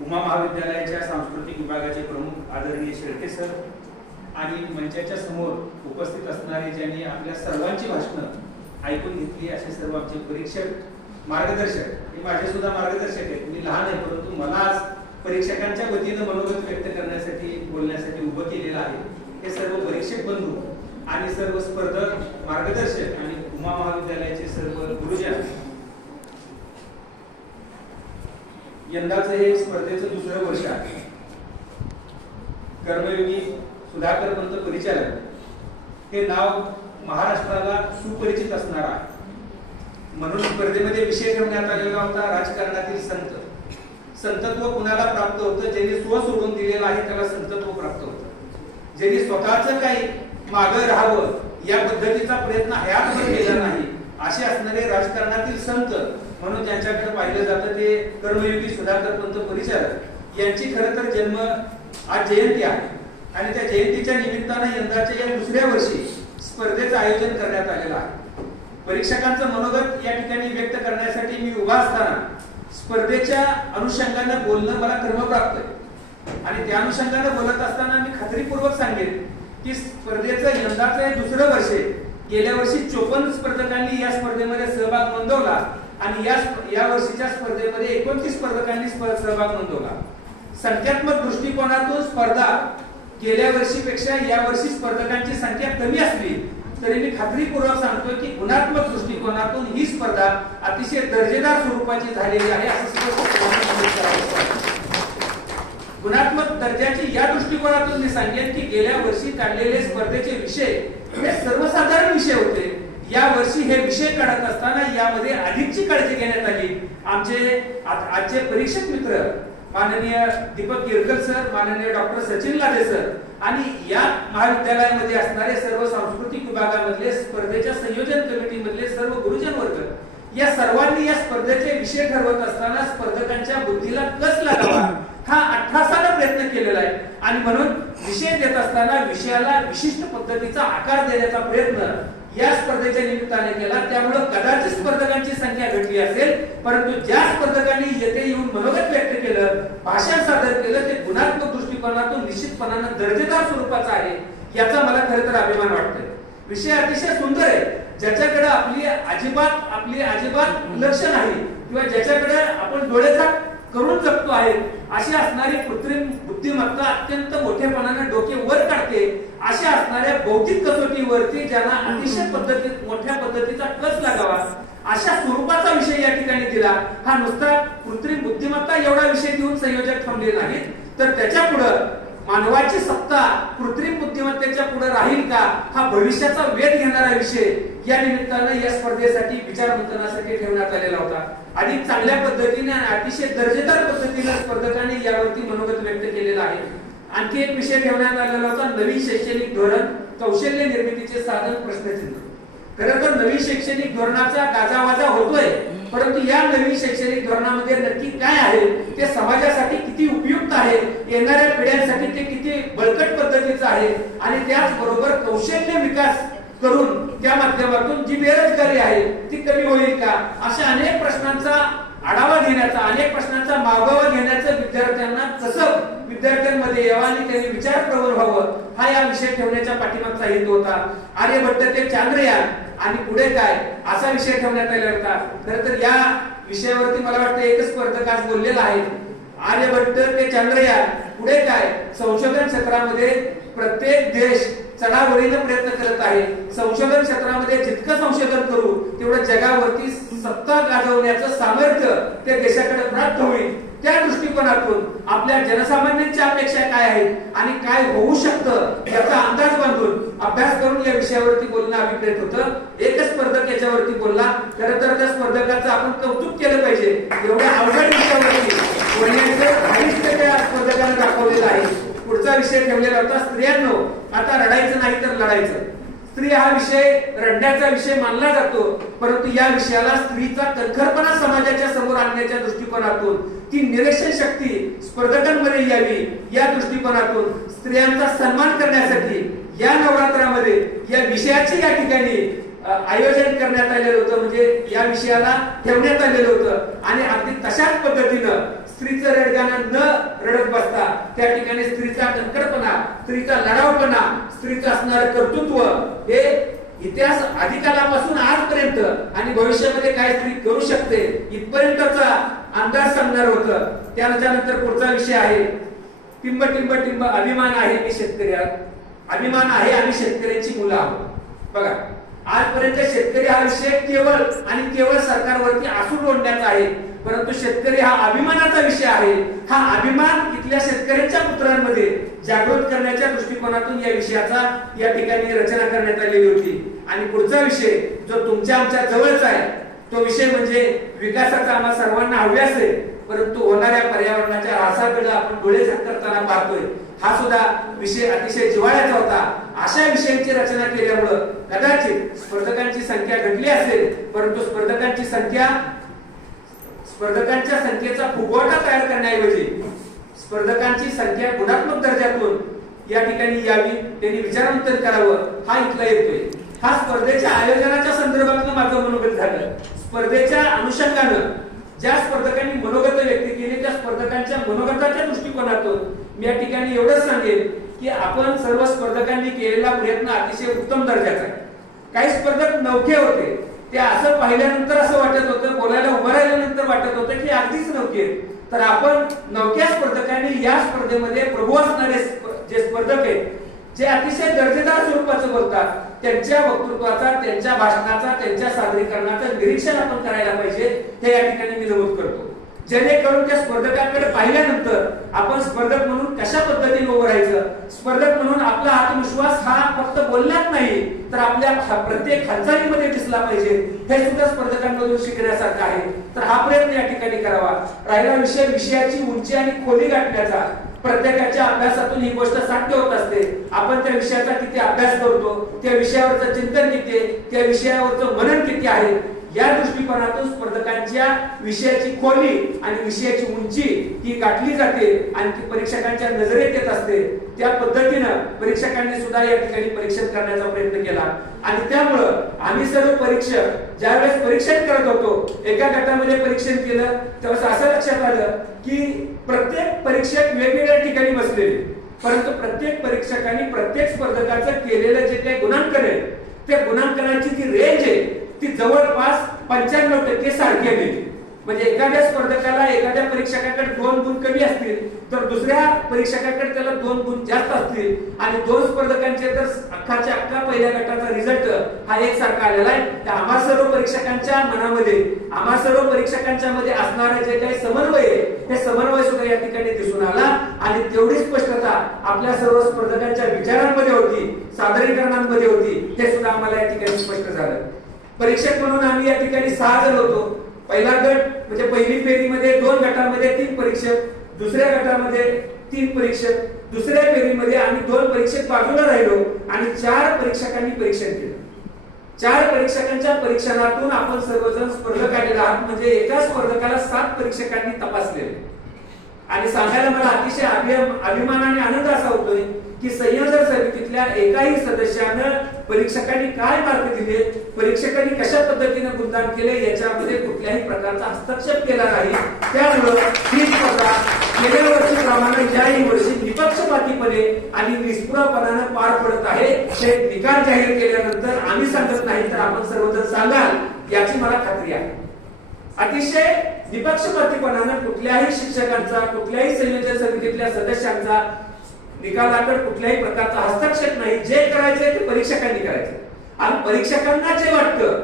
उमा महाविद्यालयाच्या सांस्कृतिक विभागाचे प्रमुख आदरणीय शेळके सर आणि मंचाच्या समोर उपस्थित असणारे ज्यांनी आपल्या सर्वांची भाषणं ऐकून घेतली असे सर्व आमचे परीक्षक मार्गदर्शक, हे माझे सुद्धा मार्गदर्शक आहेत. मी लहान आहे परंतु मला आज परीक्षकांच्या वतीनं मनोगत व्यक्त करण्यासाठी बोलण्यासाठी उभं केलेलं आहे. हे सर्व परीक्षक बंधू आणि सर्व स्पर्धक, मार्गदर्शक आणि उमा महाविद्यालयाचे सर्व गुरुजन, यंदाचं हे स्पर्धेचं दुसरं वर्ष आहे. कर्मयोगी सुधाकर पंत परिचारक हे नाव महाराष्ट्राला सुपरिचित असणार आहे. म्हणून स्पर्धेमध्ये विषय ठेवण्यात आलेला होता राजकारणातील संत. संतत्व कुणाला प्राप्त होतं? ज्यांनी स्व सोडून दिलेलं आहे त्याला संतत्व प्राप्त होतं. ज्यांनी स्वतःच काही मागं राहावं या पद्धतीचा प्रयत्न हयातभर केला नाही असे असणारे राजकारणातील संत म्हणून ज्यांच्याकडे पाहिलं जातं ते कर्मयोगी सुधाकर पंत परिचारक यांची खरं तर जन्म आज जयंती आहे आणि त्या जयंतीच्या निमित्तानं यंदाच्या या दुसऱ्या वर्षी स्पर्धेचं आयोजन करण्यात आलेलं आहे. परीक्षकांचं मनोगत या ठिकाणी व्यक्त करण्यासाठी मी उभा असताना स्पर्धेच्या अनुषंगाने बोलणं मला क्रमप्राप्त आहे आणि त्या अनुषंगाने बोलत असताना मी खात्रीपूर्वक सांगेन की स्पर्धेचं यंदाचं हे दुसरं वर्ष आहे. गेल्या वर्षी 54 स्पर्धकांनी या स्पर्धेमध्ये सहभाग नोंदवला आणि या वर्षीच्या स्पर्धेमध्ये 29 स्पर्धकांनी सहभाग नोंदवला. संख्यात्मक दृष्टिकोनातून स्पर्धा गेल्या वर्षीपेक्षा या वर्षी स्पर्धकांची संख्या कमी असली तरी मी खात्रीपूर्वक सांगतोय की गुणात्मक दृष्टिकोनातून ही स्पर्धा अतिशय दर्जेदार स्वरूपाची झालेली आहे असं गुणात्मक दर्जाची या दृष्टिकोनातून मी सांगेन की गेल्या वर्षी काढलेले स्पर्धेचे विषय हे सर्वसाधारण विषय होते. या वर्षी हे विषय काढत असताना यामध्ये अधिकची काळजी घेण्यात आली. आमचे आजचे परीक्षक मित्र माननीय दीपक गिरकर सर, माननीय डॉक्टर सचिन लादे सर आणि या महाविद्यालयामध्ये असणारे सर्व सांस्कृतिक विभागामधले स्पर्धेच्या संयोजन कमिटीमधले सर्व गुरुजन वर्ग या सर्वांनी या स्पर्धेचे विषय ठरवत असताना स्पर्धकांच्या बुद्धीला कस लागावा हा अट्टासाला प्रयत्न केलेला आहे आणि म्हणून विषय देत असताना विषयाला विशिष्ट पद्धतीचा आकार देण्याचा प्रयत्न या स्पर्धेच्या निमित्ताने केला. त्यामुळे कदाचित स्पर्धकांची संख्या घटली असेल परंतु ज्या स्पर्धकांनी येथे येऊन मनोगत व्यक्त केलं, भाषण सादर केलं ते गुणात्मक दृष्टिकोनातून निश्चितपणाने दर्जेदार स्वरूपाचा आहे याचा मला खरं तर अभिमान वाटतोय. विषय अतिशय सुंदर आहे ज्याच्याकडे आपली अजिबात लक्ष नाही किंवा ज्याच्याकडे आपण डोळेझाक करून जगतो आहे अशी असणारी कृत्रिम बुद्धिमत्ता अत्यंत मोठेपणाने डोके वर काढते अशा असणाऱ्या बौद्धिक कसोटीवरती ज्यांना अतिशय पद्धतीत मोठ्या पद्धतीचा कस लागावा अशा स्वरूपाचा विषय या ठिकाणी दिला. हा नुसता कृत्रिम बुद्धिमत्ता एवढा विषय देऊन संयोजक थांबले नाहीत तर त्याच्या पुढे मानवाची सत्ता कृत्रिम बुद्धिमत्तेच्या पुढे राहील का हा भविष्याचा वेध घेणारा विषय या निमित्तानं या स्पर्धेसाठी विचार मंथनासाठी ठेवण्यात आलेला होता. अधिक चांगल्या पद्धतीने आणि अतिशय दर्जेदार पद्धतीने स्पर्धकांनी यावरती मनोगत व्यक्त केलेलं आहे. आणखी एक विषय ठेवण्यात आलेला होता नवीन शैक्षणिक धोरण, कौशल्य निर्मितीचे साधन, प्रश्नचिन्ह. खरं तर नवीन शैक्षणिक धोरणाचा गाजावाजा होतोय परंतु या नवीन शैक्षणिक धोरणामध्ये नक्की काय आहे, ते समाजासाठी किती उपयुक्त आहे, येणाऱ्या पिढ्यांसाठी ते किती बळकट पद्धतीचं आहे आणि त्याचबरोबर कौशल्य विकास करून त्या माध्यमातून जी बेरोजगारी आहे ती कमी होईल का अशा अनेक प्रश्नांचा आढावा घेण्याचा, अनेक प्रश्नांचा मागोवा घेण्याचं विद्यार्थ्यांना कसं विद्यार्थ्यांमध्ये यावं आणि त्यांनी विचार प्रवण व्हावं हा या विषय ठेवण्याच्या पाठीमागचा हेतू होता. आर्यभट्ट ते चांद्रयान आणि पुढे काय असा विषय ठेवण्यात आला होता. खरं तर या विषयावरती मला वाटतं एकच स्पर्धक आज बोललेला आहे. आर्यभट्ट ते चांद्रयान पुढे काय संशोधन क्षेत्रामध्ये प्रत्येक देश चढाओढीने प्रयत्न करत आहे. संशोधन क्षेत्रामध्ये जितकं संशोधन करू तेवढं जगावरती सत्ता गाजवण्याचं सामर्थ्य त्या देशाकडे प्राप्त होईल. त्या दृष्टिकोनातून आपल्या जनसामान्यांच्या अपेक्षा काय आहेत आणि काय होऊ शकतं याचा अंदाज बांधून अभ्यास करून या विषयावरती बोलणं अभिप्रेत होतं. एकच स्पर्धक याच्यावरती बोलला. खरं तर त्या स्पर्धकाचं आपण कौतुक केलं पाहिजे. एवढ्या अवघड विषयावरती बोलण्याचं धाडस त्या स्पर्धकाने दाखवलेलं आहे. पुढचा विषय ठेवलेला होता स्त्रियांनो आता रडायचं नाही तर लढायचं. स्त्री हा विषय रडण्याचा विषय मानला जातो परंतु या विषयाला स्त्रीचा कणखरपणा समाजाच्या समोर आणण्याच्या दृष्टिकोनातून ती निरीक्षण शक्ती स्पर्धकांमध्ये यावी या दृष्टिकोनातून स्त्रियांचा सन्मान करण्यासाठी या नवरात्रामध्ये या विषयाची या ठिकाणी आयोजन करण्यात आलेलं होतं, म्हणजे या विषयाला ठेवण्यात आलेलं होतं. आणि अगदी तशाच पद्धतीनं स्त्रीचं रडगाणं न रडत बसता त्या ठिकाणी स्त्रीचा कणखरपणा, स्त्रीचा लढावपणा, स्त्रीचं असणारं कर्तृत्व हे इतिहास आदिकालापासून आजपर्यंत आणि भविष्यामध्ये काय स्त्री करू शकते इथपर्यंतचा अंदाज सांगणार होतं. त्यानंतर पुढचा विषय आहे टिंब टिंब टिंब अभिमान आहे मी शेतकरी, अभिमान आहे आम्ही शेतकऱ्यांची मुलं आहोत. बघा, आजपर्यंत शेतकरी हा विषय केवळ आणि केवळ सरकारवरती आसूड ओढण्याचा आहे, परंतु शेतकरी हा अभिमानाचा विषय आहे. हा अभिमान इथल्या शेतकऱ्यांच्या पुत्रांमध्ये जागृत करण्याच्या दृष्टिकोनातून या विषयाचा या ठिकाणी रचना करण्यात आलेली होती. आणि पुढचा विषय जो तुमच्या आमच्या जवळचा आहे तो विषय म्हणजे विकासाचा आम्हा सर्वांना हव्यास आहे, परंतु होणाऱ्या पर्यावरणाच्या ऱ्हासाकडे आपण डोळे झाकताना पाहतोय. हा सुद्धा विषय अतिशय जिव्हाळ्याचा होता. अशा विषयांची रचना केल्यामुळं कदाचित स्पर्धकांची संख्या घटली असेल, परंतु स्पर्धकांच्या संख्येचा फुगवटा तयार करण्याऐवजी स्पर्धकांची संख्या गुणात्मक दर्जातून या ठिकाणी यावी, त्यांनी विचारमंथन करावं, हा इथला येतोय. हा स्पर्धेच्या आयोजनाच्या संदर्भातलं माझं मनोगत झालं. स्पर्धेच्या अनुषंगानं ज्या स्पर्धकांनी मनोगत व्यक्त केली त्या स्पर्धकांच्या मनोगताच्या दृष्टिकोनातून मी या ठिकाणी एवढंच सांगेन की आपण सर्व स्पर्धकांनी केलेला प्रयत्न अतिशय उत्तम दर्जाचा आहे. काही स्पर्धक नवखे होते, ते असं पाहिल्यानंतर असं वाटत होतं, बोलायला उभं राहिल्यानंतर वाटत होतं की अगदीच नवखे. तर आपण नवख्या स्पर्धकांनी या स्पर्धेमध्ये प्रभू असणारे जे स्पर्धक आहेत, जे अतिशय दर्जेदार स्वरूपाचं बोलतात, त्यांच्या वक्तृत्वाचा, त्यांच्या भाषणाचा, त्यांच्या सादरीकरणाचं निरीक्षण आपण करायला पाहिजे, हे या ठिकाणी मी नमूद करतो. जेणेकरून त्या स्पर्धकांकडे पाहिल्यानंतर आपण स्पर्धक म्हणून कशा पद्धतीने उभं राहायचं, स्पर्धक म्हणून आपला आत्मविश्वास हा फक्त बोलण्यात नाही तर आपल्या प्रत्येक हालचालीमध्ये दिसला पाहिजे, हे सुद्धा स्पर्धकांमधून शिकण्यासारखं आहे. तर हा प्रयत्न या ठिकाणी करावा. राहिला विषय विषयाची उंची आणि खोली गाठण्याचा. प्रत्येकाच्या अभ्यासातून ही गोष्ट साध्य होत असते. आपण त्या विषयाचा किती अभ्यास करतो, त्या विषयावरचं चिंतन किती, त्या विषयावरचं मनन किती आहे, या दृष्टिकोनातून स्पर्धकांच्या विषयाची खोली आणि विषयाची उंची ही गाठली जाते आणि ती परीक्षकांच्या नजरेत येत असते. त्या पद्धतीनं परीक्षकांनी सुद्धा या ठिकाणी परीक्षण करण्याचा प्रयत्न केला. आणि त्यामुळं आम्ही सर्व परीक्षक ज्यावेळेस परीक्षण करत होतो, एका गटामध्ये परीक्षण केलं तेव्हा असं लक्षात आलं की प्रत्येक परीक्षक वेगवेगळ्या ठिकाणी बसलेले, परंतु प्रत्येक परीक्षकांनी प्रत्येक स्पर्धकाचं केलेलं जे काही गुणांकन आहे त्या गुणांकनाची जी रेंज आहे ती जवळपास 95% सारखी आहे. म्हणजे एखाद्या स्पर्धकाला एखाद्या परीक्षकाकडे 2 गुण कमी असतील तर दुसऱ्या परीक्षकाकडे त्याला 2 गुण जास्त असतील. आणि 2 स्पर्धकांचे तर अख्खाच्या अख्खा पहिल्या गटाचा रिझल्ट हा एकसारखा आलेला आहे. तर आम्हा सर्व परीक्षकांच्या मनामध्ये, आम्हा सर्व परीक्षकांच्या मध्ये असणारे जे काही समन्वय आहे, हे समन्वय सुद्धा या ठिकाणी दिसून आला. आणि तेवढी स्पष्टता आपल्या सर्व स्पर्धकांच्या विचारांमध्ये होती, सादरीकरणांमध्ये होती, हे सुद्धा आम्हाला या ठिकाणी स्पष्ट झालं. परीक्षक म्हणून आम्ही या ठिकाणी 6 जण होतो. पहिला गट म्हणजे पहिली फेरीमध्ये 2 गटामध्ये 3 परीक्षक, दुसऱ्या गटामध्ये 3 परीक्षक, दुसऱ्या फेरीमध्ये आम्ही 2 परीक्षक बाजूला राहिलो आणि 4 परीक्षकांनी परीक्षण केलं. 4 परीक्षकांच्या परीक्षणातून आपण सर्वजण स्पर्धक आलेला आहात. म्हणजे एका स्पर्धकाला 7 परीक्षकांनी तपासलेले. आणि सांगायला मला अतिशय अभिमान आणि आनंद असा होतोय की संयोजन समितीतल्या एकाही सदस्यानं परीक्षकांनी काय मार्क दिले, परीक्षकांनी कशा पद्धतीने गुणगान केले याच्यामध्ये कुठल्याही प्रकारचा हस्तक्षेप केला नाही. त्यामुळे ही स्पर्धा गेल्या वर्षीप्रमाणे याही वर्षी निपक्षपातीपणे आणि निष्प्रभपणाने पार पडत आहे. हे निकाल जाहीर केल्यानंतर आम्ही सांगत नाही तर आपण सर्वजण सांगाल याची मला खात्री आहे. अतिशय निपक्षपातीपणाने कुठल्याही शिक्षकांचा, कुठल्याही संयोजन समितीतल्या सदस्यांचा निकालाकडे कुठल्याही प्रकारचा हस्तक्षेप नाही. जे करायचे ते परीक्षकांनी करायचे. आणि परीक्षकांना जे वाटतं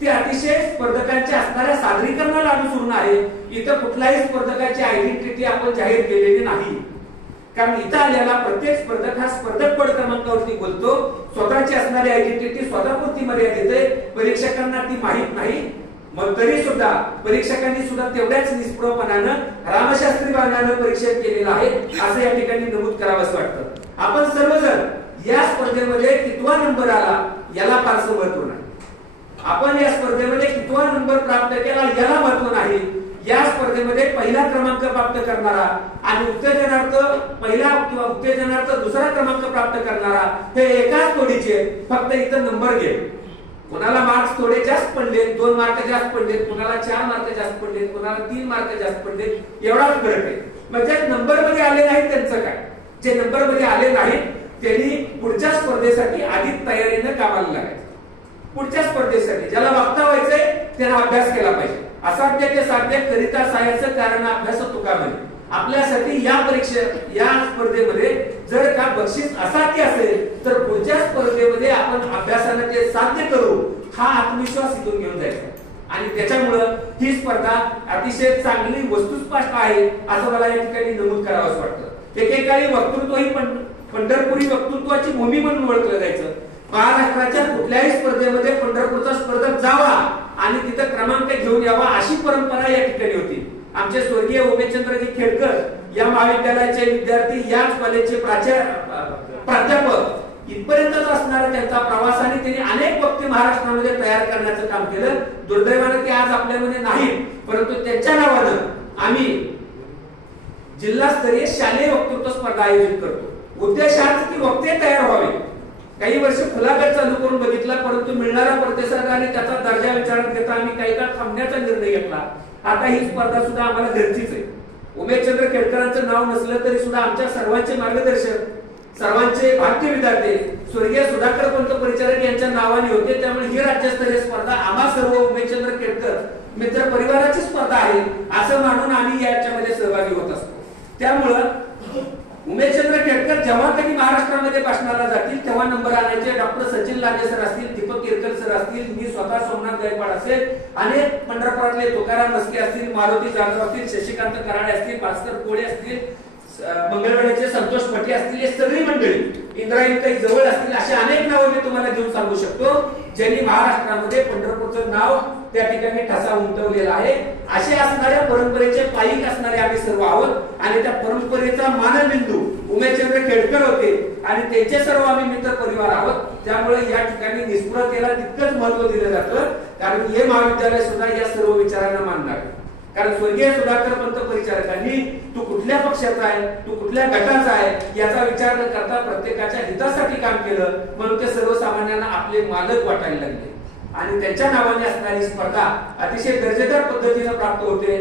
ते अतिशय स्पर्धकांच्या असणाऱ्या सादरीकरणाला अनुसरून आहे. इथं कुठल्याही स्पर्धकाची आयडेंटिटी आपण जाहीर केलेली नाही. कारण इथं आलेला प्रत्येक स्पर्धक हा स्पर्धक पद क्रमांकावरती बोलतो. स्वतःची असणारी आयडेंटिटी स्वतःपुरती मर्यादित आहे, परीक्षकांना ती माहीत नाही. मग तरी सुद्धा परीक्षकांनी सुद्धा तेवढ्याच निष्प्रभपणानं रामशास्त्री बांधानं परीक्षण केलेलं आहे असं या ठिकाणी नमूद करावंसं वाटतं. आपण सर्वजण या स्पर्धेमध्ये कितवा नंबर आला याला फारसं महत्व नाही. आपण या स्पर्धेमध्ये कितवा नंबर प्राप्त केला याला महत्व नाही. या स्पर्धेमध्ये पहिला क्रमांक प्राप्त करणारा आणि उत्तेजनार्थ पहिला किंवा उत्तेजनार्थ दुसरा क्रमांक प्राप्त करणारा हे एकाच जोडीचे फक्त इथं नंबर घे. कोणाला मार्क्स थोडे जास्त पडले, 2 मार्क जास्त पडले, कोणाला 4 मार्क जास्त पडले, कोणाला 3 मार्क जास्त पडले, एवढाच फरक आहे. म्हणजे नंबर मध्ये आले नाहीत त्यांचं काय, जे नंबर मध्ये आले नाहीत त्यांनी पुढच्या स्पर्धेसाठी आधीच तयारीने कामाला लागायचं. पुढच्या स्पर्धेसाठी ज्याला वक्ता व्हायचंय त्याने अभ्यास केला पाहिजे. असाध्य ते साध्य करिता सायाचं कारण अभ्यास तुका म्हणे. आपल्यासाठी या या स्पर्धेमध्ये जर का बक्षीस असाध्य असेल तर पुढच्या स्पर्धेमध्ये आपण अभ्यासाने ते साध्य करू, हा आत्मविश्वास इथून घेऊन जायचा. आणि त्याच्यामुळं ही स्पर्धा अतिशय चांगली वस्तुस्पष्ट आहे असं मला या ठिकाणी नमूद करावंच वाटतं. एकेकाळी वक्तृत्व ही पंढरपुरी वक्तृत्वाची भूमी म्हणून ओळखलं जायचं. महाराष्ट्राच्या कुठल्याही स्पर्धेमध्ये पंढरपूरचा स्पर्धक जावा आणि तिथं क्रमांक घेऊन यावा अशी परंपरा या ठिकाणी होती. आमचे स्वर्गीय उमेशचंद्रजी खेडकर या महाविद्यालयाचे विद्यार्थी, याच कॉलेजचे प्राध्यापक इथपर्यंतच असणारा त्यांचा प्रवास आणि त्यांनी अनेक वक्ते महाराष्ट्रामध्ये तयार करण्याचं काम केलं. दुर्दैवाने ते आज आपल्यामध्ये नाहीत, परंतु त्यांच्या नावानं आम्ही जिल्हास्तरीय शालेय वक्तृत्व स्पर्धा आयोजित करतो. उद्देश हाच की वक्ते तयार व्हावे. काही वर्ष खुलागत चालू करून बघितला, परंतु मिळणारा प्रतिसाद आणि त्याचा दर्जा विचारात घेता आम्ही काही काळ थांबण्याचा निर्णय घेतला. आता ही स्पर्धा सुद्धा आम्हाला घरचीच आहे. उमेशचंद्र खेडकरांचं नाव नसलं तरी सुद्धा आमच्या सर्वांचे मार्गदर्शक, सर्वांचे भाग्य विधाते स्वर्गीय सुधाकर पंत परिचारक यांच्या नावाने होते. त्यामुळे ही राज्यस्तरीय स्पर्धा आम्हा सर्व उमेशचंद्र खेडकर मित्र परिवाराची स्पर्धा आहे असं मानून आम्ही याच्यामध्ये सहभागी होत असतो. त्यामुळं उमेशचंद्र खेडकर जेव्हा कधी महाराष्ट्रामध्ये भाषणाला जातील तेव्हा नंबर आणायचे. डॉक्टर सचिन लांजे सर असतील, दीपक किरकर सर असतील, मी स्वतः सोमनाथ गायकवाड असेल, अनेक पंढरपुरातले तुकाराम मस्के असतील, मारुती जाधव असतील, शशिकांत कराडे असतील, भास्कर कोळे असतील, मंगळवेढ्याचे संतोष भटे असतील, हे सगळी मंडळी इंद्रायणी जवळ असतील, असे अनेक नावं मी तुम्हाला देऊन सांगू शकतो ज्यांनी महाराष्ट्रामध्ये पंढरपूरचं नाव त्या ठिकाणी ठसा उमटवलेला आहे. असे असणाऱ्या परंपरेचे पायीक असणारे आम्ही सर्व आहोत आणि त्या परंपरेचा मानबिंदू उमेशचंद्र खेडकर होते आणि त्यांचे सर्व आम्ही मित्र परिवार आहोत. त्यामुळे या ठिकाणी निस्पृहतेला तितकंच महत्व दिलं जातं, कारण हे महाविद्यालय सुद्धा या सर्व विचारांना मानणार. कारण स्वर्गीय सुधाकर पंत परिचारकांनी तू कुठल्या पक्षाचा आहे, तू कुठल्या गटाचा आहे याचा विचार न करता प्रत्येकाच्या हितासाठी काम केलं, म्हणून ते सर्वसामान्यांना आपले मालक वाटायला लागले आणि त्यांच्या नावाने असणारी स्पर्धा अतिशय दर्जेदार पद्धतीने प्राप्त होते,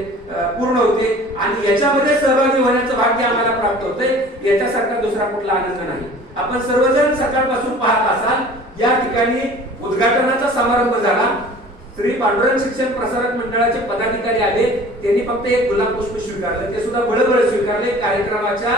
पूर्ण होते आणि याच्यामध्ये सहभागी होण्याचं भाग्य आम्हाला प्राप्त होते. याच्यासारखा दुसरा कुठला आनंद नाही. आपण सर्वजण सकाळपासून पाहत असाल या ठिकाणी उद्घाटनाचा समारंभ झाला. श्री पांडुरंग शिक्षण प्रसारक मंडळाचे पदाधिकारी आले, त्यांनी फक्त एक गुलाब पुष्प स्वीकारलं, ते सुद्धा बळबळ स्वीकारले, कार्यक्रमाच्या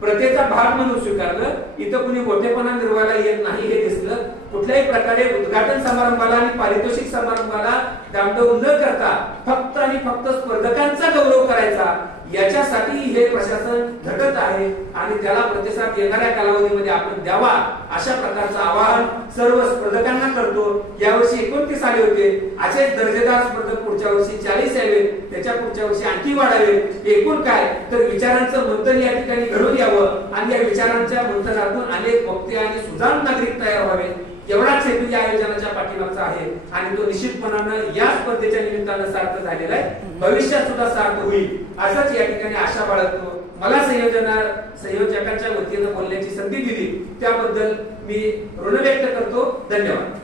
प्रथेचा भाग म्हणून स्वीकारलं. इथं कुणी मोठेपणा निर्वाहाला येत नाही हे दिसलं. कुठल्याही प्रकारे उद्घाटन समारंभाला आणि पारितोषिक समारंभाला दामदव न करता फक्त आणि फक्त स्पर्धकांचा गौरव करायचा याच्यासाठी हे प्रशासन झटत आहे आणि त्याला प्रतिसाद येणाऱ्या कालावधीमध्ये आपण द्यावा अशा प्रकारचं आवाहन सर्व स्पर्धकांना करतो. यावर्षी 29 आले होते, असेच दर्जेदार स्पर्धक पुढच्या वर्षी 40 यावेत, त्याच्या पुढच्या वर्षी आणखी वाढावेत. एकूण काय तर विचारांचं मंथन या ठिकाणी घडून यावं आणि या विचारांच्या मंथनातून अनेक वक्ते आणि सुजाण नागरिक तयार व्हावे एवढाच हेतू या आयोजनाच्या पाठीमागचा आहे आणि तो निश्चितपणानं या स्पर्धेच्या निमित्तानं सार्थ झालेला आहे. भविष्यात सुद्धा सार्थ होईल असंच या ठिकाणी आशा बाळगतो. मला संयोजकांच्या वतीनं बोलण्याची संधी दिली त्याबद्दल मी ऋण व्यक्त करतो. धन्यवाद.